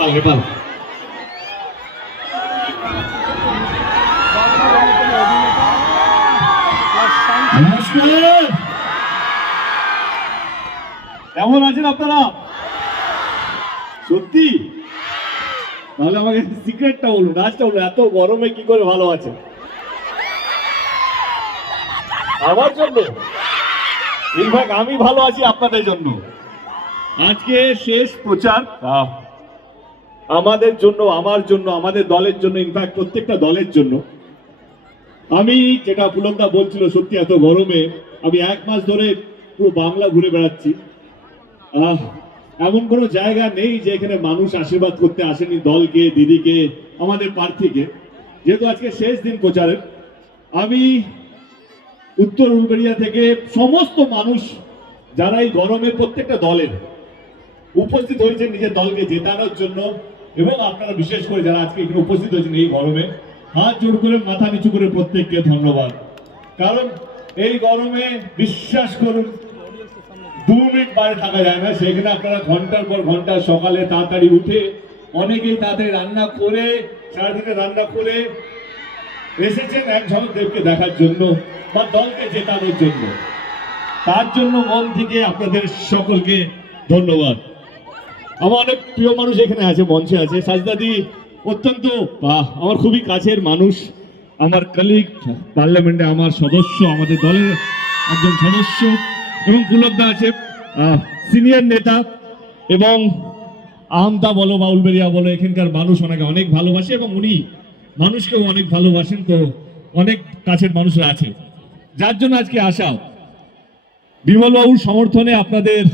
নেপাল নমস্কার। কেমন আছেন আপনারা? সত্যি? তাহলে আমাকে সিক্রেটটা বলুন, রাজটা বলুন, এত গরমে কি করে ভালো আছে? আমার জন্য, ইনফ্যাক্ট আমি ভালো আছি আপনাদের জন্য। আজকে শেষ প্রচার আমাদের জন্য, আমার জন্য, আমাদের দলের জন্য, ইনফ্যাক্ট প্রত্যেকটা দলের জন্য। আমি যেটা পুলকদা বলছিল, সত্যি এত গরমে আমি 1 মাস ধরে পুরো বাংলা ঘুরে বেড়াচ্ছি। এমন কোনো জায়গা নেই যে এখানে মানুষ আশীর্বাদ করতে আসেনি দলকে, দিদিকে, আমাদের প্রার্থীকে। যেহেতু আজকে শেষ দিন প্রচারের, আমি উত্তর উলবেড়িয়া থেকে সমস্ত মানুষ যারা এই গরমে প্রত্যেকটা দলের উপস্থিত হয়েছে নিজের দলকে জেতানোর জন্য, এবং আপনারা বিশেষ করে যারা আজকে এখানে উপস্থিত হয়েছেন এই গরমে, হাত জোড় করে মাথা নিচু করে প্রত্যেককে ধন্যবাদ। কারণ এই গরমে বিশ্বাস করুন 2 মিনিট বাইরে থাকা যায় না। সেখানে আপনারা ঘন্টার পর ঘন্টা সকালে তাড়াতাড়ি উঠে, অনেকেই তাড়াতাড়ি রান্না করে, সারাদিনে রান্না করে এসেছেন এক ঝলক দেবকে দেখার জন্য বা দলকে জেতানোর জন্য। তার জন্য মন থেকে আপনাদের সকলকে ধন্যবাদ। আমার অনেক প্রিয় মানুষ এখানে আছে, মঞ্চে আছে। সাজদাদি অত্যন্ত আমার খুবই কাছের মানুষ, আমার কলিগ, পার্লামেন্টে আমার সদস্য, আমাদের দলের একজন সদস্য, এবং পুলকদা আছে সিনিয়র নেতা, এবং আমদা বলো বা উলবেড়িয়া বলো, এখানকার মানুষ ওনাকে অনেক ভালোবাসে এবং উনি মানুষকেও অনেক ভালোবাসেন। তো অনেক কাছের মানুষরা আছে, যার জন্য আজকে আসা। বিমলবাবুর সমর্থনে আপনাদের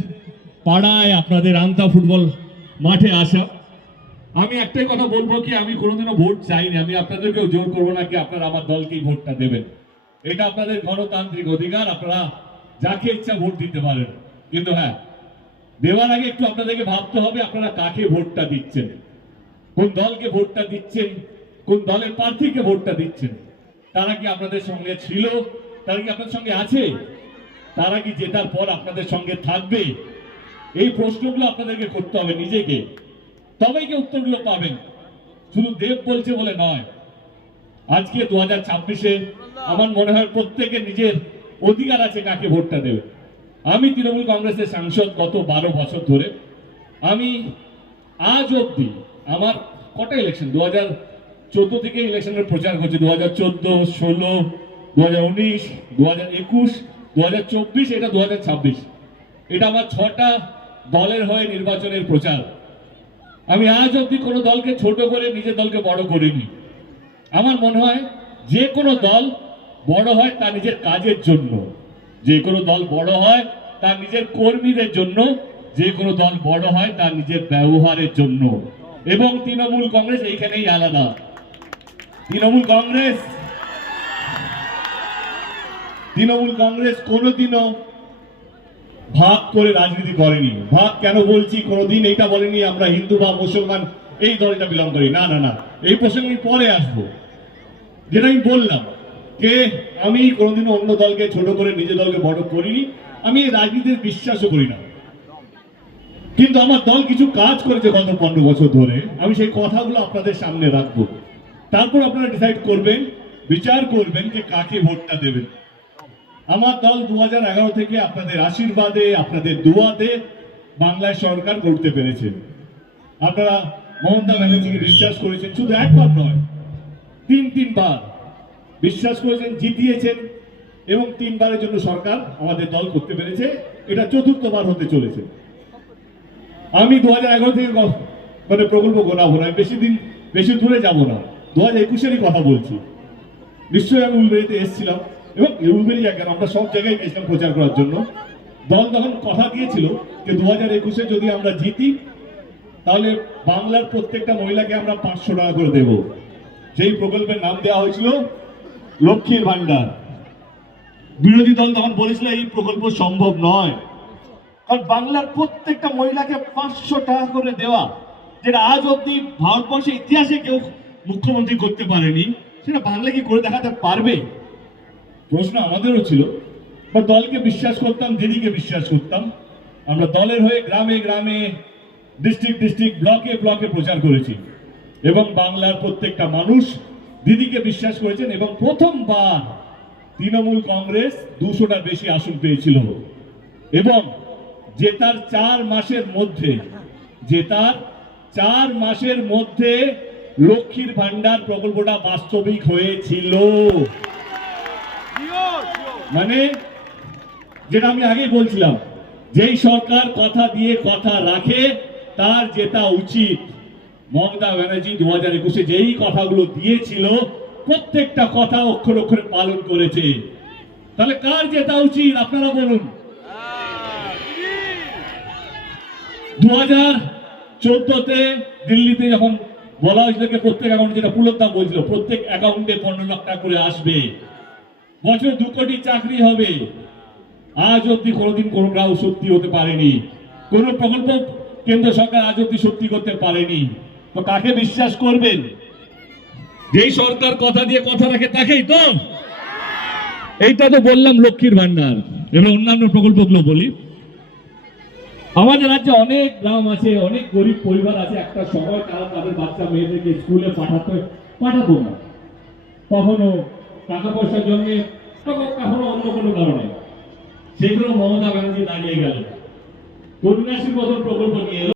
পাড়ায়, আপনাদের আমতা ফুটবল মাঠে আসা। আমি একটাই কথা বলবো কি, আমি কোনোদিনও ভোট চাইনি, আমি আপনাদেরকেও জোর করবো না কি আপনারা আমার দলকেই ভোটটা দেবেন। এটা আপনাদের গণতান্ত্রিক অধিকার, আপনারা যাকে ইচ্ছা ভোট দিতে পারেন। কিন্তু হ্যাঁ, দেওয়ার আগে একটু আপনাদেরকে ভাবতে হবে আপনারা কাকে ভোটটা দিচ্ছেন, কোন দলকে ভোটটা দিচ্ছেন, কোন দলের প্রার্থীকে ভোটটা দিচ্ছেন। তারা কি আপনাদের সঙ্গে ছিল? তারা কি আপনাদের সঙ্গে আছে? তারা কি জেতার পর আপনাদের সঙ্গে থাকবে? এই প্রশ্নগুলো আপনাদেরকে করতে হবে নিজেকে, তবেই কি উত্তরগুলো পাবেন। শুধু দেব বলছে বলে নয়। আজকে 2026-এ আমার মনে হয় প্রত্যেকের নিজের অধিকার আছে কাকে ভোটটা দেবে। আমি তৃণমূল কংগ্রেসের সাংসদ গত 12 বছর ধরে। আমি আজ অব্দি আমার কটা ইলেকশন, 2014 থেকে ইলেকশনের প্রচার করছি, 2014, 16, 2019, 2021, 2024, এটা 2026। এটা আমার 6টা দলের হয়ে নির্বাচনের প্রচার। আমি আজ অব্দি কোনো দলকে ছোট করে নিজের দলকে বড় করিনি। আমার মনে হয় যে কোনো দল বড় হয় তার নিজের কাজের জন্য, যে কোনো দল বড় হয় তার নিজের কর্মীদের জন্য, যে কোনো দল বড় হয় তার নিজের ব্যবহারের জন্য। এবং তৃণমূল কংগ্রেস এইখানেই আলাদা। তৃণমূল কংগ্রেস কোনোদিনও ভাগ করে রাজনীতি করেনি। ভাগ কেন বলছি, কোনোদিন এইটা বলেনি আমরা হিন্দু বা মুসলমান এই দলটা বিলং করি, না না না, এই প্রসঙ্গে আমি পরে আসবো। যেটা আমি বললাম যে আমি কোনোদিনও অন্য দলকে ছোট করে নিজের দলকে বড় করিনি, আমি এই রাজনীতির বিশ্বাসও করি না। কিন্তু আমার দল কিছু কাজ করেছে গত 15 বছর ধরে, আমি সেই কথাগুলো আপনাদের সামনে রাখবো। তারপর আপনারা ডিসাইড করবেন, বিচার করবেন যে কাকে ভোটটা দেবেন। আমার দল 2011 থেকে আপনাদের আশীর্বাদে, আপনাদের দোয়াতে বাংলায় সরকার করতে পেরেছে। আপনারা মমতা ব্যানার্জিকে বিশ্বাস করেছেন, শুধু একবার নয়, 3বার বিশ্বাস করেছেন, জিতিয়েছেন, এবং 3বারের জন্য সরকার আমাদের দল করতে পেরেছে। এটা 4র্থবার হতে চলেছে। আমি 2011 থেকে মানে প্রকল্প গোনাবো না, বেশি দূরে যাব না, 2021-এরই কথা বলছি। নিশ্চয়ই আমি উলবেড়িতে এসেছিলাম, এবং উলবেড়িয়া কেন, আমরা সব জায়গায় গেছিলাম প্রচার করার জন্য। দল তখন কথা দিয়েছিল যে 2021-এ যদি আমরা জিতি তাহলে বাংলার প্রত্যেকটা মহিলাকে আমরা 500 টাকা করে দেব। যেই প্রকল্পের নাম দেওয়া হয়েছিল লক্ষ্মীর ভান্ডার। বিরোধী দল তখন বলেছিল এই প্রকল্প সম্ভব নয়, কারণ বাংলার প্রত্যেকটা মহিলাকে 500 টাকা করে দেওয়া, যেটা আজ অব্দি ভারতবর্ষের ইতিহাসে কেউ মুখ্যমন্ত্রী করতে পারেনি, সেটা বাংলা কি করে দেখাতে পারবে? প্রশ্ন আমাদেরও ছিল। দলকে বিশ্বাস করতাম, দিদিকে বিশ্বাস করতাম। আমরা দলের হয়ে গ্রামে গ্রামে ডিস্ট্রিক্ট ব্লকে ব্লকে প্রচার করেছি এবং বাংলার প্রত্যেকটা মানুষ দিদিকে বিশ্বাস করেছেন এবং প্রথমবার তৃণমূল কংগ্রেস 200টার বেশি আসন পেয়েছিল এবং জেতার 4 মাসের মধ্যে লক্ষ্মীর ভান্ডার প্রকল্পটা বাস্তবিক হয়েছিল। মানে যেটা আমি আগেই বলছিলাম, যেই সরকার কথা দিয়ে কথা রাখে তার জেতা উচিত। মমতা ব্যানার্জি 2021-এ যেই কথাগুলো দিয়েছিল প্রত্যেকটা কথা অক্ষরে অক্ষরে পালন করেছে। তাহলে কার জেতা উচিত আপনারা বলুন? 2014-তে দিল্লিতে যখন বলা হয়েছিল প্রত্যেক অ্যাকাউন্টে, যেটা পুলকদা বলছিল, প্রত্যেক অ্যাকাউন্টে 15 লাখ টাকা করে আসবে, বছর 2 কোটি চাকরি হবে। আজ অব্দি কোনোদিন কোনো গ্রাম সত্যি হতে পারেনি, কোনো প্রকল্প কেন্দ্র সরকার আজ অব্দি সত্যি করতে পারেনি। তো কাকে বিশ্বাস করবেন? যেই সরকার কথা দিয়ে কথা রাখে তাকেই তো। এইটা তো বললাম লক্ষ্মীর ভান্ডার এবং অন্যান্য প্রকল্পগুলো বলি। আমাদের রাজ্যে অনেক গ্রাম আছে, অনেক গরিব পরিবার আছে, একটা সময় তারা তাদের বাচ্চা মেয়েদেরকে স্কুলে পাঠাতো না, কখনো টাকা পয়সার জন্য, কখনো অন্য কোনো কারণে। সেগুলো মমতা ব্যানার্জি দাঁড়িয়ে গেল, কন্যাশ্রী প্রকল্প নিয়ে এলো।